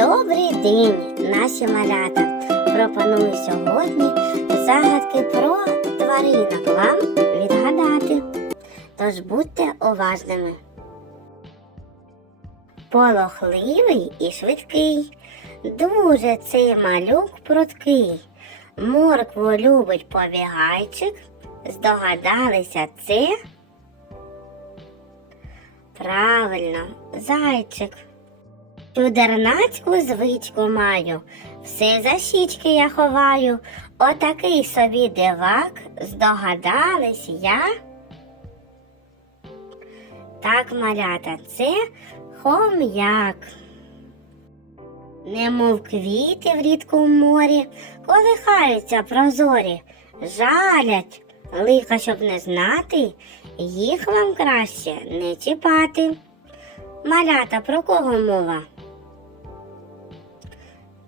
Добрий день, наші малята! Пропоную сьогодні загадки про тваринок вам відгадати. Тож будьте уважними. Полохливий і швидкий, дуже цей малюк пруткий. Моркву любить побігайчик. Здогадалися це? Правильно, зайчик. Чудернацьку звичку маю, все за щічки я ховаю. Отакий собі дивак, здогадались я. Так, малята, це хом'як. Немов квіти в морі, колихаються прозорі, жалять, лиха, щоб не знати, їх вам краще не чіпати. Малята, про кого мова?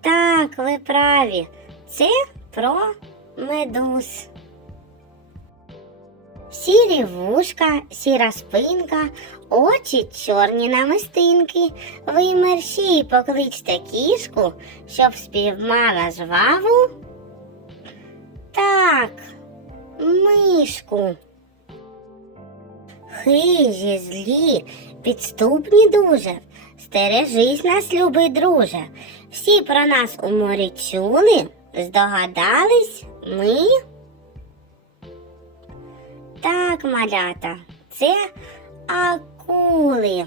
Так, ви праві. Це про медуз. Сірі вушка, сіра спинка, очі чорні намистинки. Ви мерщій покличте кішку, щоб співмала жваву. Так, мишку. Хижі, злі, підступні дуже. Стережись нас, любий друже. Всі про нас у морі чули, здогадались ми. Так, малята, це акули.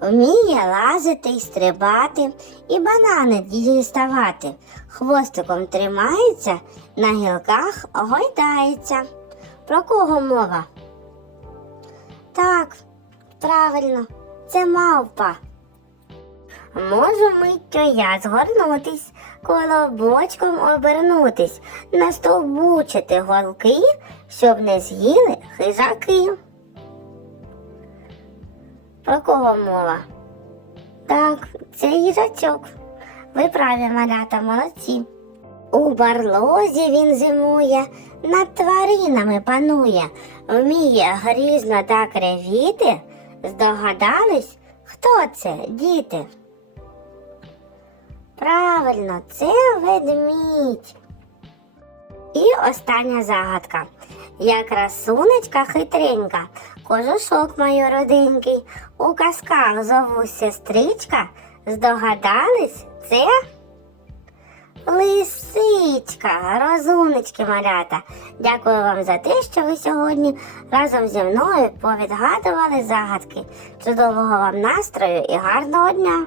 Вміє лазити й стрибати, і банани діставати. Хвостиком тримається, на гілках гойдається. Про кого мова? Так, правильно, це мавпа. Можу миттю я згорнутись, колобочком обернутись, настовбучити голки, щоб не з'їли хижаки. Про кого мова? Так, це їжачок. Ви праві, малята, молодці. У барлозі він зимує, над тваринами панує, вміє грізно так ревіти. Здогадались, хто це, діти? Правильно, це ведмідь. І остання загадка. Я красунечка хитренька, кожушок маю роденький, у казках зову сестричка. Здогадались, це лисичка, розумнички малята. Дякую вам за те, що ви сьогодні разом зі мною повідгадували загадки. Чудового вам настрою і гарного дня!